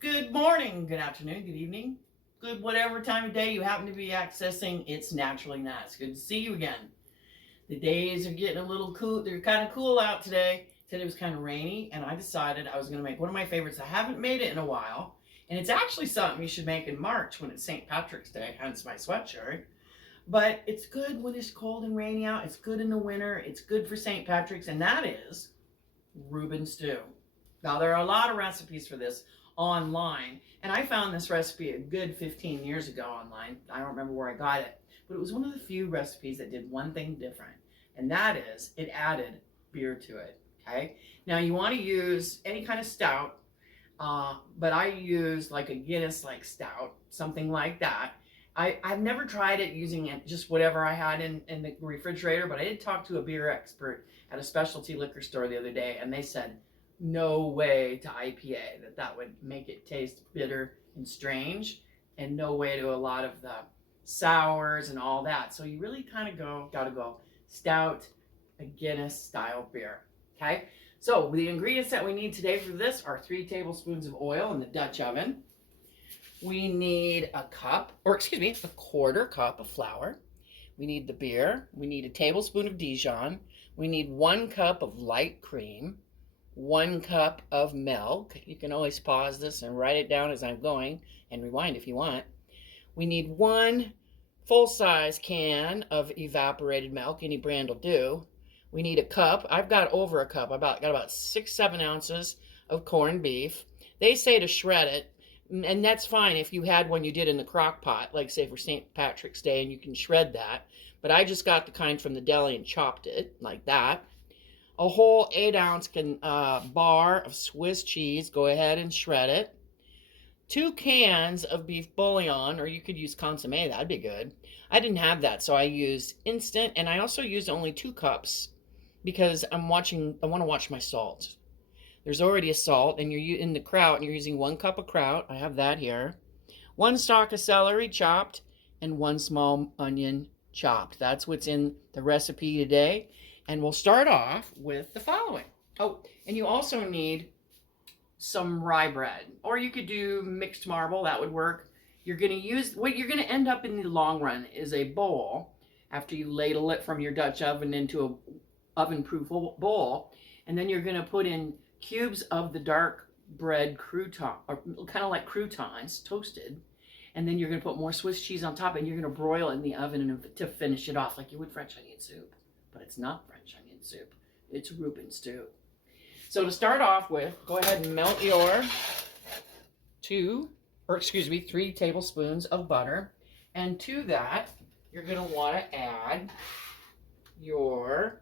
Good morning, good afternoon, good evening, good whatever time of day you happen to be accessing. It's naturally nice. Good to see you again. The days are getting a little cool. They're kind of cool out today. Today was kind of rainy, and I decided I was going to make one of my favorites. I haven't made it in a while, and it's actually something you should make in March when it's St. Patrick's Day, hence my sweatshirt. But it's good when it's cold and rainy out. It's good in the winter. It's good for St. Patrick's, and that is Reuben stew. Now, there are a lot of recipes for this online, and I found this recipe a good 15 years ago online. I don't remember where I got it, but it was one of the few recipes that did one thing different, and that is it added beer to it. Okay, now you want to use any kind of stout, but I use like a Guinness like stout, something like that. I've never tried it using it just whatever I had in the refrigerator, but I did talk to a beer expert at a specialty liquor store the other day, and they said no way to IPA, that would make it taste bitter and strange, and no way to a lot of the sours and all that. So you really kind of gotta go stout, a Guinness style beer. Okay, so the ingredients that we need today for this are 3 tablespoons of oil in the Dutch oven. We need a quarter cup of flour. We need the beer. We need a tablespoon of Dijon. We need 1 cup of light cream. 1 cup of milk. You can always pause this and write it down as I'm going and rewind if you want. We need 1 full-size can of evaporated milk. Any brand will do. We need a cup. I've got over a cup. I've got about 6-7 ounces of corned beef. They say to shred it, and that's fine if you had one you did in the crock pot, like say for St. Patrick's Day, and you can shred that. But I just got the kind from the deli and chopped it like that. A whole 8-ounce bar of Swiss cheese. Go ahead and shred it. 2 cans of beef bouillon, or you could use consomme. That'd be good. I didn't have that, so I used instant, and I also used only 2 cups because I want to watch my salt. There's already a salt, and you're in the kraut, and you're using 1 cup of kraut. I have that here. 1 stalk of celery chopped, and 1 small onion chopped. That's what's in the recipe today. And we'll start off with the following. Oh, and you also need some rye bread, or you could do mixed marble. That would work. What you're going to end up in the long run is a bowl after you ladle it from your Dutch oven into a oven-proof bowl, and then you're going to put in cubes of the dark bread crouton, or kind of like croutons, toasted, and then you're going to put more Swiss cheese on top, and you're going to broil it in the oven to finish it off like you would French onion soup. But it's not French onion soup. It's Reuben stew. So to start off with, go ahead and melt your 3 tablespoons of butter. And to that, you're going to want to add your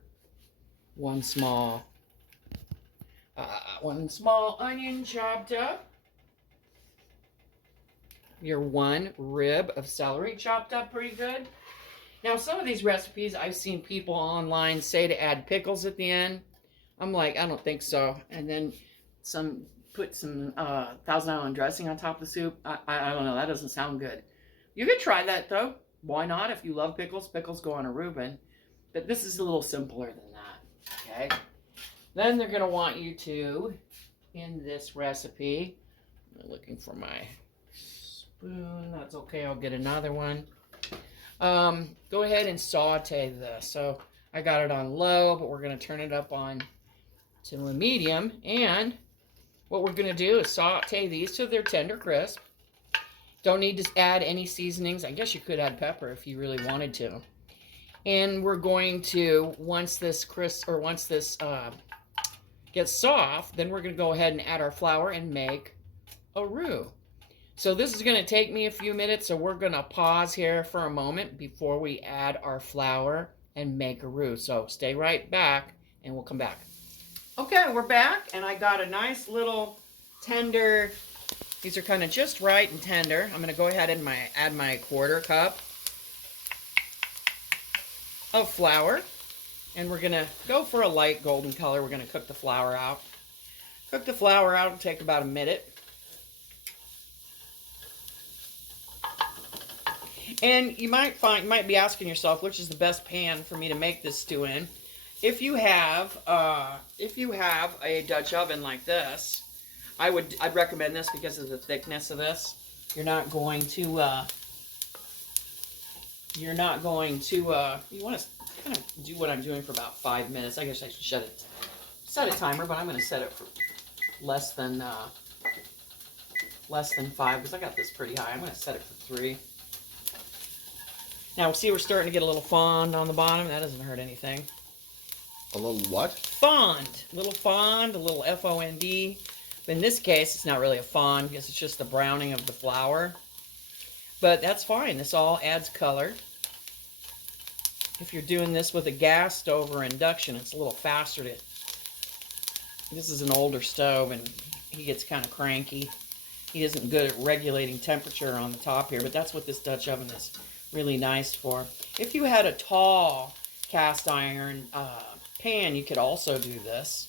one small onion chopped up, your 1 rib of celery chopped up pretty good. Now, some of these recipes I've seen people online say to add pickles at the end. I'm like, I don't think so. And then put some Thousand Island dressing on top of the soup. I don't know. That doesn't sound good. You could try that, though. Why not? If you love pickles, pickles go on a Reuben. But this is a little simpler than that, okay? Then they're going to want you to, in this recipe, I'm looking for my spoon. That's okay. I'll get another one. Go ahead and saute this. So I got it on low, but we're going to turn it up on to a medium. And what we're going to do is saute these till they're tender crisp. Don't need to add any seasonings. I guess you could add pepper if you really wanted to. And we're going to, once this gets soft, then we're going to go ahead and add our flour and make a roux. So this is going to take me a few minutes, so we're going to pause here for a moment before we add our flour and make a roux. So stay right back, and we'll come back. Okay, we're back, and I got a nice little tender. These are kind of just right and tender. I'm going to go ahead and add my quarter cup of flour, and we're going to go for a light golden color. We're going to cook the flour out. Cook the flour out. It'll take about a minute. And you might be asking yourself, which is the best pan for me to make this stew in. If you have a Dutch oven like this, I'd recommend this because of the thickness of this. You're not going to, you want to kind of do what I'm doing for about 5 minutes. I guess I should set a timer, but I'm going to set it for less than 5 because I got this pretty high. I'm going to set it for 3. Now, see, we're starting to get a little fond on the bottom. That doesn't hurt anything. A little what? Fond. A little fond, a little F-O-N-D. But in this case, it's not really a fond because it's just the browning of the flour. But that's fine. This all adds color. If you're doing this with a gas stove or induction, it's a little faster to... This is an older stove, and he gets kind of cranky. He isn't good at regulating temperature on the top here, but that's what this Dutch oven is really nice for. If you had a tall cast iron pan, you could also do this,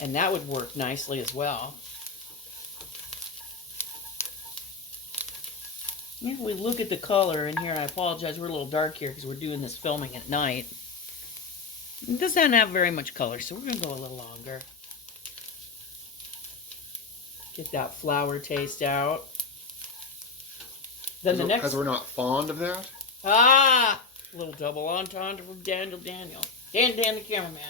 and that would work nicely as well. If we look at the color in here, I apologize, we're a little dark here because we're doing this filming at night. It doesn't have very much color, so we're going to go a little longer. Get that flour taste out. Then the next... Because we're not fond of that? Ah! A little double entendre from Dan the cameraman.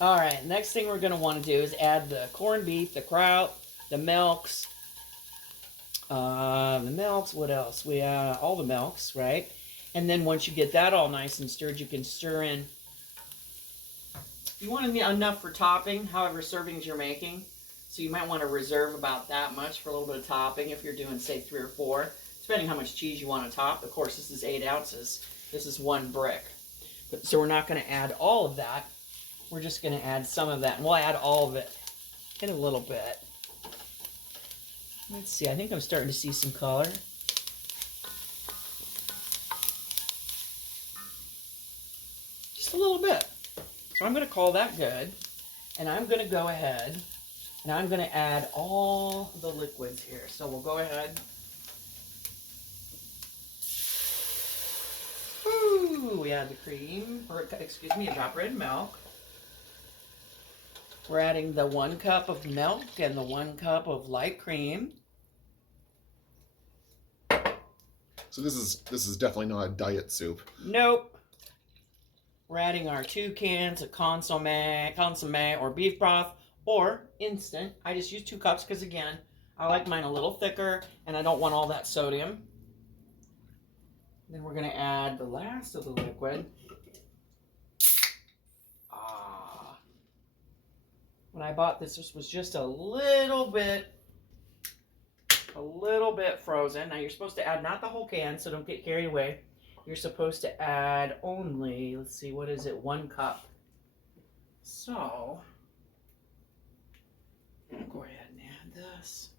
Alright, next thing we're going to want to do is add the corned beef, the kraut, the milks. What else? We all the milks, right? And then once you get that all nice and stirred, you can stir in. You want enough for topping, however servings you're making. So you might want to reserve about that much for a little bit of topping if you're doing, say, 3 or 4, depending how much cheese you want to top. Of course, this is 8 ounces. This is 1 brick. So we're not going to add all of that. We're just going to add some of that, and we'll add all of it in a little bit. Let's see, I think I'm starting to see some color. Just a little bit. So I'm going to call that good. And I'm going to go ahead and I'm going to add all the liquids here. So we'll go ahead. Ooh, we add the cream, or excuse me, evaporated milk. We're adding the 1 cup of milk and the 1 cup of light cream. So this is definitely not a diet soup. Nope. We're adding our 2 cans of consomme or beef broth or instant. I just use 2 cups because, again, I like mine a little thicker and I don't want all that sodium. Then we're going to add the last of the liquid. When I bought this, this was just a little bit frozen. Now you're supposed to add not the whole can, so don't get carried away. You're supposed to add only, let's see, what is it, 1 cup. So, I'll go ahead and add this.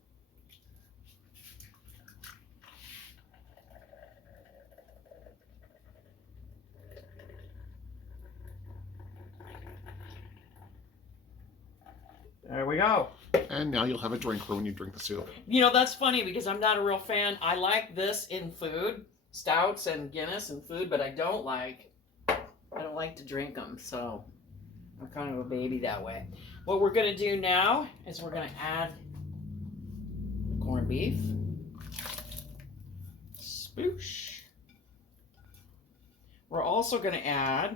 There we go. And now you'll have a drink for when you drink the soup. You know, that's funny because I'm not a real fan. I like this in food, stouts and Guinness and food, but I don't like to drink them. So I'm kind of a baby that way. What we're going to do now is we're going to add corned beef. Spoosh. We're also going to add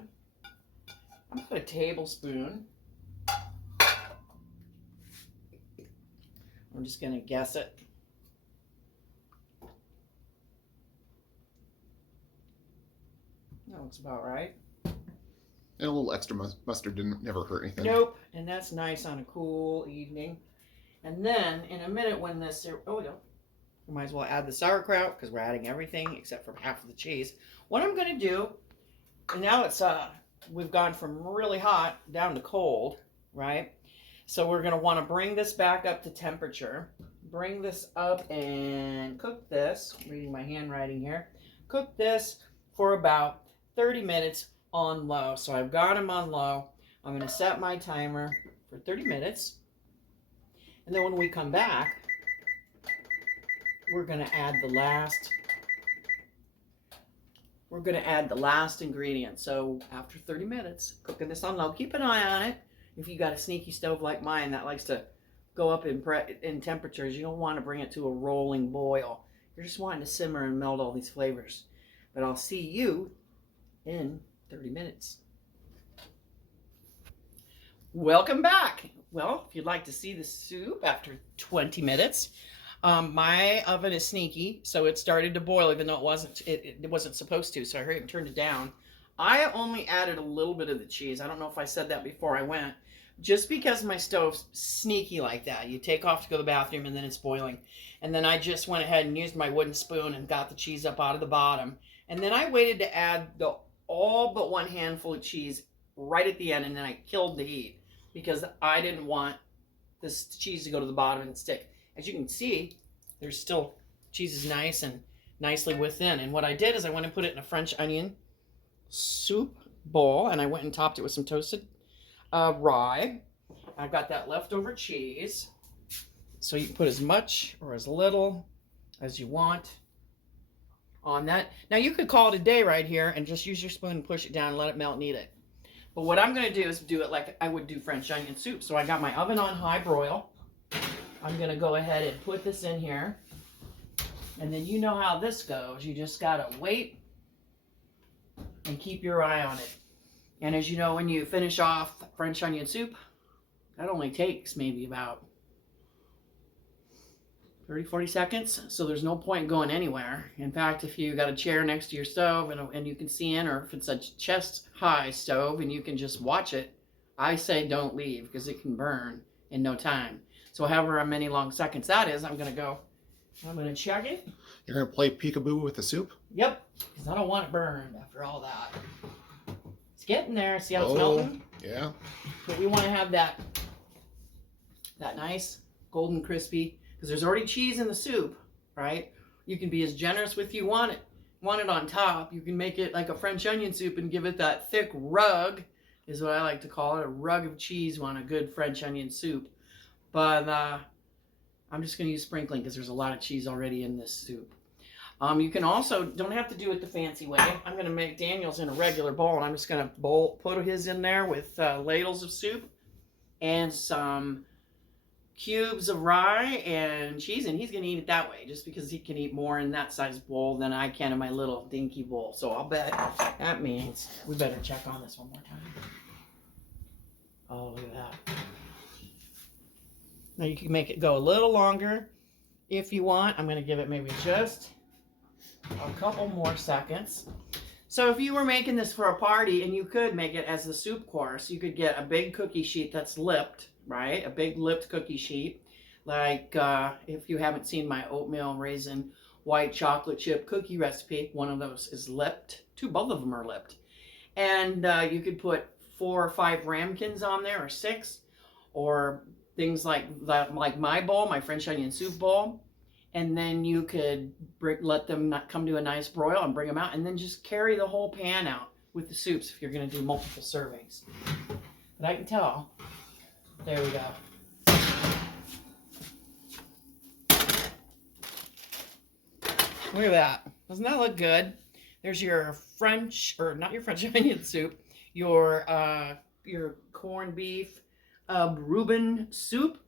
about a tablespoon. I'm just going to guess it. That looks about right. And a little extra mustard didn't never hurt anything. Nope. And that's nice on a cool evening. And then in a minute when this, we might as well add the sauerkraut because we're adding everything except for half of the cheese. What I'm going to do, and now it's we've gone from really hot down to cold, right? So we're going to want to bring this back up to temperature. Bring this up and cook this. I'm reading my handwriting here. Cook this for about 30 minutes on low. So I've got them on low. I'm going to set my timer for 30 minutes. And then when we come back, we're going to add the last ingredient. So after 30 minutes, cooking this on low, keep an eye on it. if you got a sneaky stove like mine that likes to go up in temperatures, you don't want to bring it to a rolling boil. You're just wanting to simmer and melt all these flavors. But I'll see you in 30 minutes. Welcome back. Well, if you'd like to see the soup after 20 minutes, my oven is sneaky, so it started to boil even though it wasn't supposed to, so I hurried and turned it down. I only added a little bit of the cheese. I don't know if I said that before I went. Just because my stove's sneaky like that. You take off to go to the bathroom and then it's boiling. And then I just went ahead and used my wooden spoon and got the cheese up out of the bottom. And then I waited to add all but one handful of cheese right at the end, and then I killed the heat because I didn't want this cheese to go to the bottom and stick. As you can see, there's still, cheese is nice and nicely within. And what I did is I went and put it in a French onion soup bowl, and I went and topped it with some toasted rye. I've got that leftover cheese, so you can put as much or as little as you want on that. Now you could call it a day right here and just use your spoon and push it down and let it melt and eat it. But what I'm going to do is do it like I would do French onion soup. So I got my oven on high broil. I'm going to go ahead and put this in here. And then you know how this goes. You just got to wait and keep your eye on it. And as you know, when you finish off French onion soup, that only takes maybe about 30-40 seconds. So there's no point going anywhere. In fact, if you got a chair next to your stove and you can see in, or if it's a chest high stove and you can just watch it, I say don't leave because it can burn in no time. So however many long seconds that is, I'm going to check it. You're going to play peekaboo with the soup? Yep, because I don't want it burned after all that. It's getting there. See how it's melting? Yeah. But we want to have that nice golden crispy, because there's already cheese in the soup, right? You can be as generous with you want it on top. You can make it like a French onion soup and give it that thick rug, is what I like to call it, a rug of cheese on a good French onion soup. But I'm just going to use sprinkling because there's a lot of cheese already in this soup. You can also, don't have to do it the fancy way. I'm going to make Daniel's in a regular bowl, and I'm just going to put his in there with ladles of soup and some cubes of rye and cheese, and he's going to eat it that way just because he can eat more in that size bowl than I can in my little dinky bowl. So I'll bet that means we better check on this one more time. Oh, look at that. Now you can make it go a little longer if you want. I'm going to give it maybe just a couple more seconds. So if you were making this for a party, and you could make it as the soup course, you could get a big cookie sheet that's lipped, right? A big lipped cookie sheet. Like if you haven't seen my oatmeal raisin white chocolate chip cookie recipe, one of those is lipped. Both of them are lipped. And you could put 4 or 5 ramekins on there, or 6, or things like that, like my bowl, my French onion soup bowl. And then you could let them come to a nice broil and bring them out, and then just carry the whole pan out with the soups if you're going to do multiple servings. But I can tell. There we go. Look at that. Doesn't that look good? There's your French, or not your French onion soup, your corned beef Reuben soup.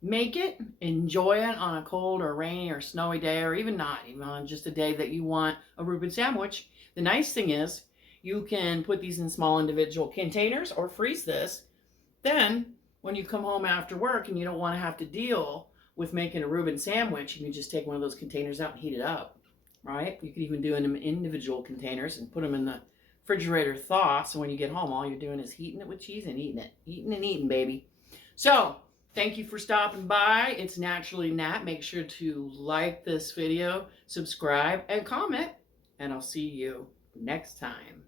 Make it, enjoy it on a cold or rainy or snowy day, or even not, even on just a day that you want a Reuben sandwich. The nice thing is you can put these in small individual containers or freeze this. Then when you come home after work and you don't want to have to deal with making a Reuben sandwich, you can just take one of those containers out and heat it up, right? You could even do them in individual containers and put them in the refrigerator thaw, so when you get home, all you're doing is heating it with cheese and eating it. Eating and eating, baby. So, thank you for stopping by. It's Naturally Nat. Make sure to like this video, subscribe, and comment, and I'll see you next time.